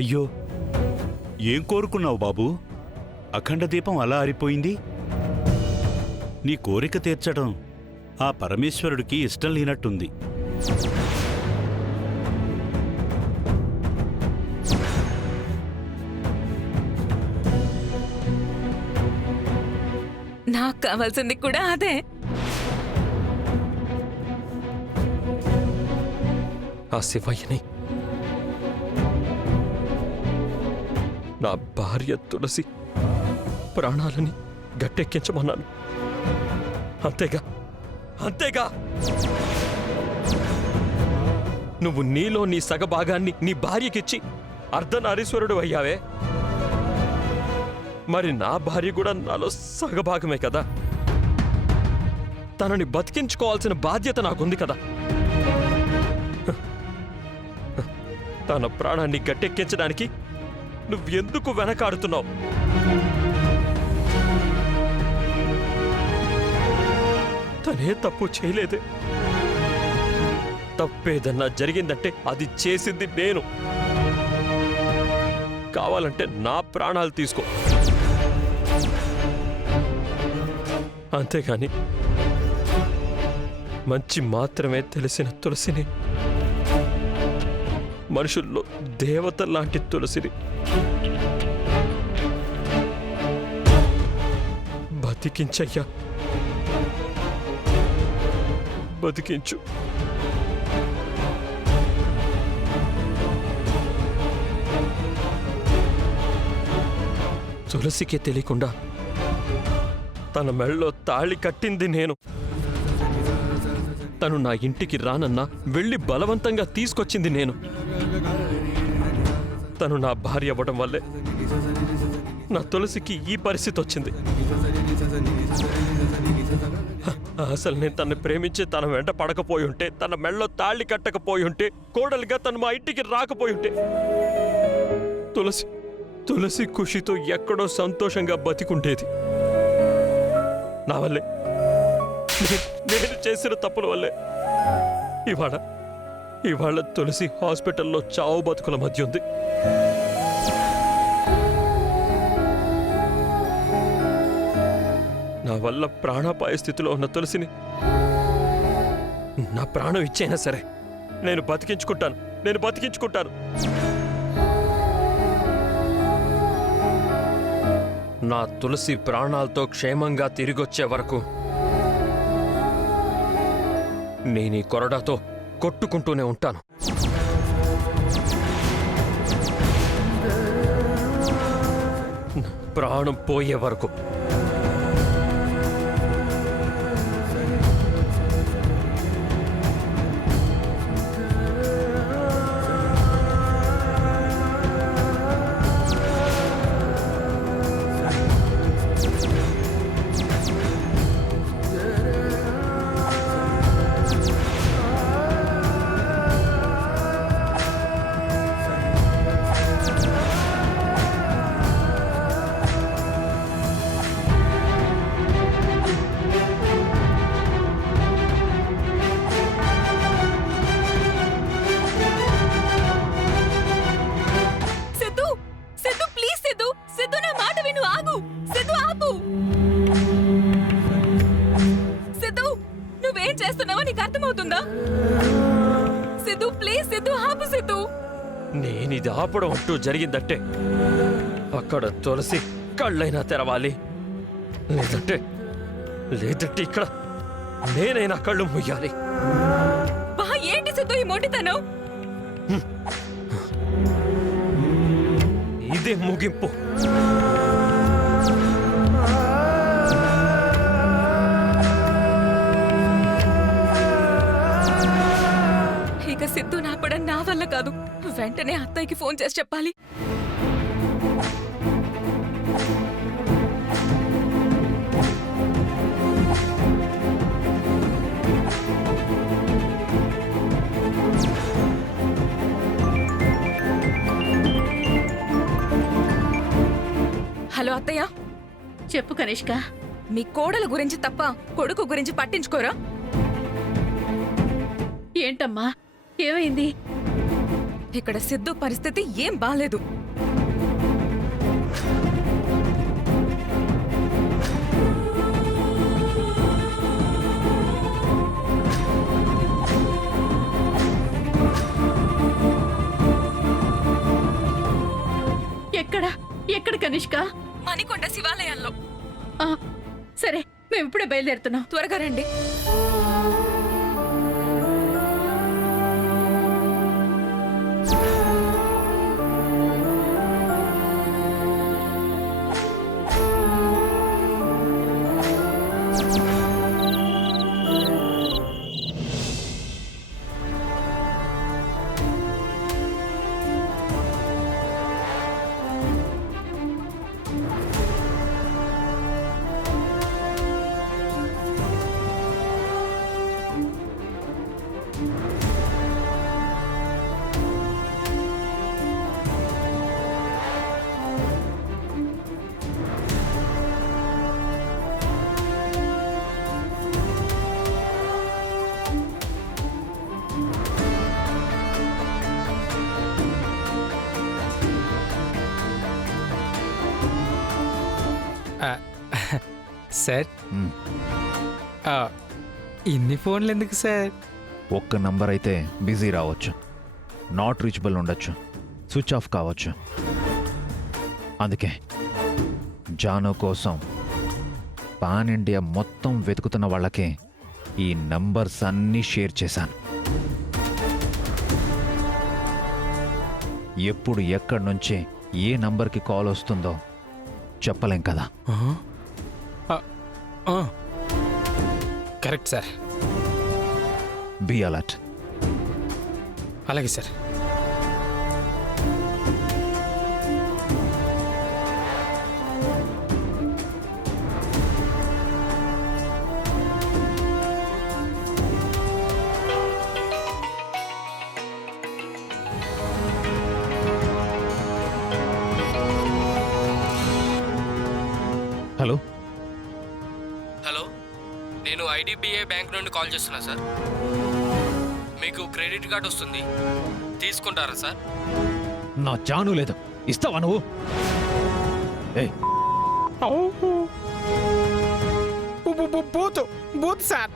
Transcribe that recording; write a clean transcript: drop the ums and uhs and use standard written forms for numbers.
అయ్యో, ఏం కోరుకున్నావు బాబూ? అఖండ దీపం అలా ఆరిపోయింది. నీ కోరిక తీర్చడం ఆ పరమేశ్వరుడికి ఇష్టం లేనట్టుంది. నాకు కావాల్సింది కూడా అదే. ఆ శివయ్యని నా భార్య తులసి ప్రాణాలని గట్టెక్కించమన్నాను. అంతేగా అంతేగా నువ్వు నీలో నీ సగభాగాన్ని నీ భార్యకిచ్చి అర్ధనారీశ్వరుడు అయ్యావే, మరి నా భార్య కూడా నాలో సగభాగమే కదా. తనని బతికించుకోవాల్సిన బాధ్యత నాకుంది కదా. తన ప్రాణాన్ని గట్టెక్కించడానికి నువ్వెందుకు వెనకాడుతున్నావు? తనే తప్పు చేయలేదే. తప్పేదన్నా జరిగిందంటే అది చేసింది నేను. కావాలంటే నా ప్రాణాలు తీసుకో, అంతేగాని మంచి మాత్రమే తెలిసిన తులసిని, మనుషుల్లో దేవత లాంటి తులసిని బతికించయ్యా, బతికించు. తులసికే తెలియకుండా తన మెళ్ళలో తాళి కట్టింది నేను. తను నా ఇంటికి రానన్నా వెళ్ళి బలవంతంగా తీసుకొచ్చింది నేను. తను నా భార్య అవ్వడం వల్లే నా తులసికి ఈ పరిస్థితి వచ్చింది. అసలు నేను తనని ప్రేమించి తన వెంట పడకపోయి ఉంటే, తన మెళ్ళలో తాళి కట్టకపోయి ఉంటే, కోడలిగా తను మా ఇంటికి రాకపోయి ఉంటే, తులసి ఖుషితో ఎక్కడో సంతోషంగా బతికుంటేది. నా వల్లే, నేను చేసిన తప్పుల వల్లే ఇవాళ తులసి హాస్పిటల్లో చావు బతుకుల మధ్య ఉంది. నా వల్ల ప్రాణాపాయ స్థితిలో ఉన్న తులసిని నా ప్రాణం ఇచ్చైనా సరే నేను బతికించుకుంటాను. నా తులసి ప్రాణాలతో క్షేమంగా తిరిగొచ్చే వరకు నేను ఈ కొరడాతో కొట్టుకుంటూనే ఉంటాను. ప్రాణం పోయే వరకు. నేనిది ఆపడం అంటూ జరిగిందంటే అక్కడ తులసి కళ్ళైనా తెరవాలి, లేదంటే ఇక్కడ నేనైనా కళ్ళు ముయ్యాలి. ఏంటి సిద్ధు ఈ మొండితనం? ఇదే ముగింపు. ఇక సిద్ధు నాపడం నా వల్ల కాదు. వెంటనే అత్తయ్యకి ఫోన్ చేసి చెప్పాలి. హలో అత్తయ్య. చెప్పు కనిష్క. మీ కోడల గురించి తప్ప కొడుకు గురించి పట్టించుకోరా? ఏంటమ్మా, ఏమైంది? ఇక్కడ సిద్ధు పరిస్థితి ఏం బాలేదు. ఎక్కడ కనిష్క? మణికొండ శివాలయంలో. ఆ, సరే మేము ఇప్పుడే బయలుదేరుతున్నాం. త్వరగా రండి. సార్ ఇన్ని ఫోన్లు ఎందుకు సార్? ఒక్క నంబర్ అయితే బిజీ రావచ్చు, నాట్ రీచబుల్ ఉండొచ్చు, స్విచ్ ఆఫ్ కావచ్చు. అందుకే జాను కోసం పాన్ ఇండియా మొత్తం వెతుకుతున్న వాళ్ళకి ఈ నంబర్స్ అన్నీ షేర్ చేశాను. ఎప్పుడు ఎక్కడి నుంచి ఏ నంబర్కి కాల్ వస్తుందో చెప్పలేం కదా. Correct sir. Be alert. అలాగే సార్. హలో హలో, నేను ఐడిబిఐ బ్యాంక్ నుండి కాల్ చేస్తున్నా సార్. మీకు క్రెడిట్ కార్డ్ వస్తుంది, తీసుకుంటారా సార్? నా జాను లేదు, ఇస్తావా నువ్వు? ఏయ్, బూత్ సార్.